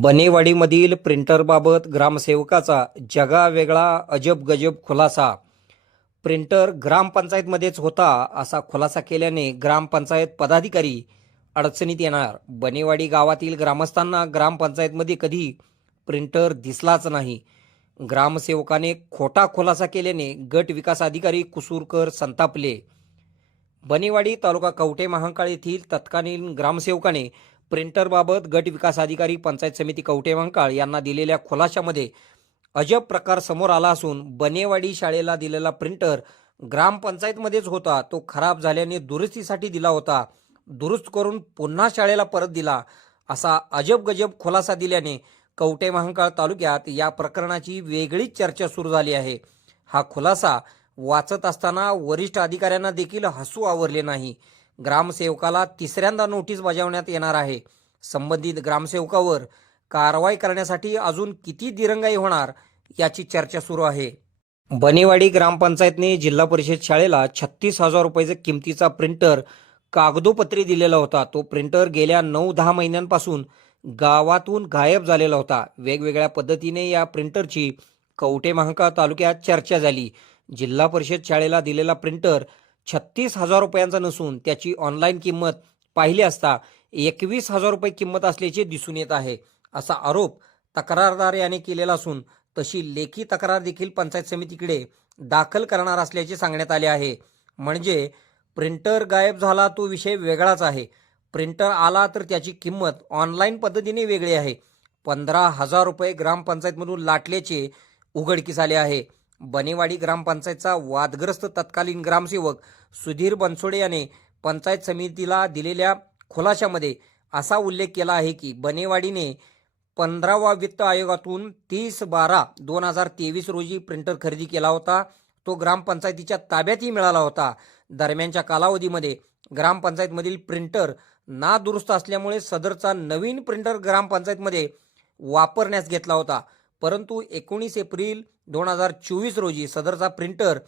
बनेवाडीमधील प्रिंटरबाबत ग्रामसेवकाचा जगावेगळा अजब गजब खुलासा. प्रिंटर ग्रामपंचायतमध्येच होता असा खुलासा केल्याने ग्रामपंचायत पदाधिकारी अडचणीत येणार. बनेवाडी गावातील ग्रामस्थांना ग्रामपंचायतमध्ये कधी प्रिंटर दिसलाच नाही. ग्रामसेवकाने खोटा खुलासा केल्याने गट विकास अधिकारी कुसूरकर संतापले. बनेवाडी तालुका कवटे महांकाळ येथील तत्कालीन ग्रामसेवकाने प्रिंटरबाबत गट विकास अधिकारी पंचायत समिती कवठे यांना दिलेल्या खुलाशामध्ये अजब प्रकार समोर आला असून बनेवाडी शाळेला दिलेला प्रिंटर ग्रामपंचायतमध्येच होता. तो खराब झाल्याने दुरुस्तीसाठी दिला होता. दुरुस्त करून पुन्हा शाळेला परत दिला असा अजब गजब खुलासा दिल्याने कवटे महांकाळ तालुक्यात या प्रकरणाची वेगळीच चर्चा सुरू झाली आहे. हा खुलासा वाचत असताना वरिष्ठ अधिकाऱ्यांना देखील हसू आवरले नाही. ग्रामसेवकाला तिसऱ्यांदा नोटीस बजावण्यात येणार आहे. संबंधित ग्रामसेवकावर कारवाई करण्यासाठी अजून किती दिरंगाई होणार याची चर्चा सुरू आहे. बनेवाडी ग्रामपंचायतने जिल्हा परिषद शाळेला छत्तीस हजार रुपयाचा किमतीचा प्रिंटर कागदोपत्री दिलेला होता. तो प्रिंटर गेल्या नऊ दहा महिन्यांपासून गावातून गायब झालेला होता. वेगवेगळ्या पद्धतीने या प्रिंटरची कवटे महाका तालुक्यात चर्चा झाली. जिल्हा परिषद शाळेला दिलेला प्रिंटर छत्तीस हजार रुपयांचा नसून त्याची ऑनलाईन किंमत पाहिली असता एकवीस हजार रुपये किंमत असल्याचे दिसून येत आहे. असा आरोप तक्रारदार याने केलेला असून तशी लेखी तक्रार देखील पंचायत समितीकडे दाखल करणार असल्याचे सांगण्यात आले आहे. म्हणजे प्रिंटर गायब झाला तो विषय वेगळाच आहे. प्रिंटर आला तर त्याची किंमत ऑनलाईन पद्धतीने वेगळी आहे. पंधरा हजार रुपये ग्रामपंचायतमधून लाटल्याचे उघडकीस आले आहे. बनेवाडी ग्रामपंचायतचा वादग्रस्त तत्कालीन ग्रामसेवक सुधीर बनसोडे याने पंचायत समितीला दिलेल्या खुलाशामध्ये असा उल्लेख केला आहे की बनेवाडीने पंधरावा वित्त आयोगातून तीस बारा दोन हजार तेवीस रोजी प्रिंटर खरेदी केला होता. तो ग्रामपंचायतीच्या ताब्यातही मिळाला होता. दरम्यानच्या कालावधीमध्ये ग्रामपंचायतमधील प्रिंटर नादुरुस्त असल्यामुळे सदरचा नवीन प्रिंटर ग्रामपंचायतमध्ये वापरण्यास घेतला होता. परंतु एकोणीस एप्रिल दोन हजार चोवीस रोजी सदरचा प्रिंटर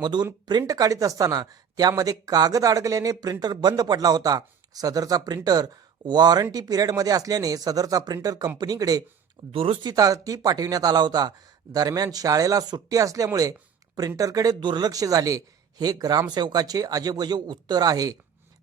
मधून प्रिंट काढत असताना त्यामध्ये कागद अडकल्याने प्रिंटर बंद पडला होता. सदरचा प्रिंटर वॉरंटी पिरियडमध्ये असल्याने सदरचा प्रिंटर कंपनीकडे दुरुस्तीसाठी पाठविण्यात आला होता. दरम्यान शाळेला सुट्टी असल्यामुळे प्रिंटरकडे दुर्लक्ष झाले. हे ग्रामसेवकाचे अजबगजब उत्तर आहे.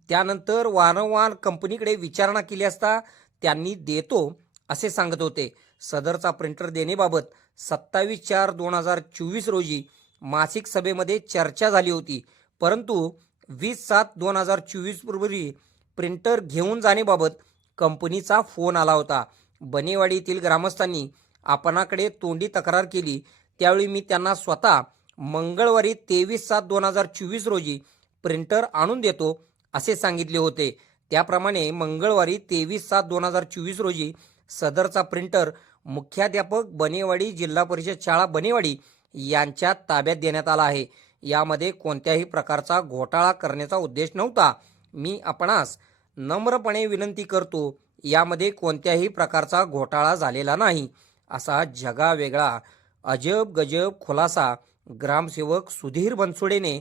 त्यानंतर वारंवार कंपनीकडे विचारणा केली असता त्यांनी देतो असे सांगत होते. सदरचा प्रिंटर देण्याबाबत सत्तावीस चार दोन हजार चोवीस रोजी मासिक सभेमध्ये चर्चा झाली होती. परंतु वीस सात दोन हजार चोवीस पूर्वी प्रिंटर घेऊन जाण्याबाबत कंपनीचा फोन आला होता. बनेवाडी येथील ग्रामस्थांनी आपणाकडे तोंडी तक्रार केली. त्यावेळी मी त्यांना स्वतः मंगळवारी तेवीस सात दोन हजार चोवीस रोजी प्रिंटर आणून देतो असे सांगितले होते. त्याप्रमाणे मंगळवारी तेवीस सात दोन हजार चोवीस रोजी सदरचा प्रिंटर मुख्याध्यापक बनेवाडी जिल्हा परिषद शाळा बनेवाडी यांच्या ताब्यात देण्यात आला आहे. यामध्ये कोणत्याही प्रकारचा घोटाळा करण्याचा उद्देश नव्हता. मी आपणास नम्रपणे विनंती करतो यामध्ये कोणत्याही प्रकारचा घोटाळा झालेला नाही असा जगावेगळा अजब गजब खुलासा ग्रामसेवक सुधीर बनसोडेने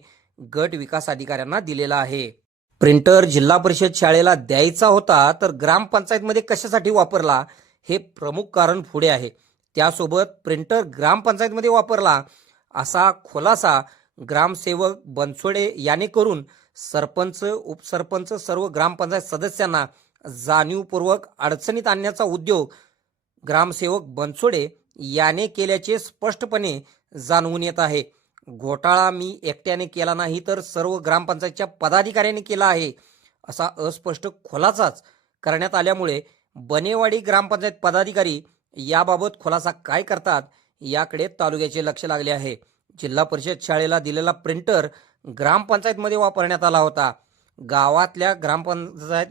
गट विकास अधिकाऱ्यांना दिलेला आहे. प्रिंटर जिल्हा परिषद शाळेला द्यायचा होता तर ग्रामपंचायतमध्ये कशासाठी वापरला हे प्रमुख कारण पुढे आहे. त्यासोबत प्रिंटर ग्रामपंचायतमध्ये वापरला असा खुलासा ग्रामसेवक बनसोडे याने करून सरपंच उपसरपंच सर्व ग्रामपंचायत सदस्यांना जाणीवपूर्वक अडचणीत आणण्याचा उद्योग ग्रामसेवक बनसोडे याने केल्याचे स्पष्टपणे जाणवून येत आहे. घोटाळा मी एकट्याने केला नाही तर सर्व ग्रामपंचायतच्या पदाधिकाऱ्यांनी केला आहे असा अस्पष्ट खुलासाच करण्यात आल्यामुळे बनेवाडी ग्रामपंचायत पदाधिकारी याबाबत खुलासा काय करतात याकडे तालुक्याचे लक्ष लागले आहे. जिल्हा परिषद शाळेला दिलेला प्रिंटर ग्रामपंचायतमध्ये वापरण्यात आला होता. गावातल्या ग्रामपंचायत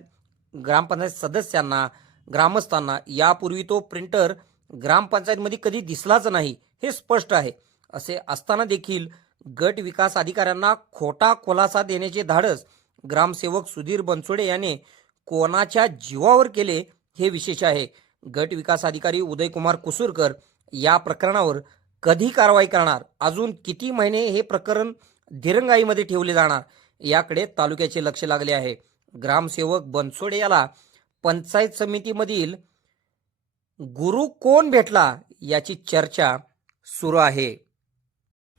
ग्रामपंचायत सदस्यांना ग्रामस्थांना यापूर्वी तो प्रिंटर ग्रामपंचायतमध्ये कधी दिसलाच नाही हे स्पष्ट आहे. असे असताना देखील गट विकास अधिकाऱ्यांना खोटा खुलासा देण्याचे धाडस ग्रामसेवक सुधीर बनसोडे याने कोणाच्या जीवावर केले हे विशेष आहे. गट विकास अधिकारी उदयकुमार कुसूरकर या प्रकरणावर कधी कारवाई करणार? अजून किती महिने हे प्रकरण दिरंगाईमध्ये ठेवले जाणार? याकडे तालुक्याचे लक्ष लागले आहे. ग्रामसेवक बनसोडे याला पंचायत समितीमधील गुरु कोण भेटला याची चर्चा सुरू आहे.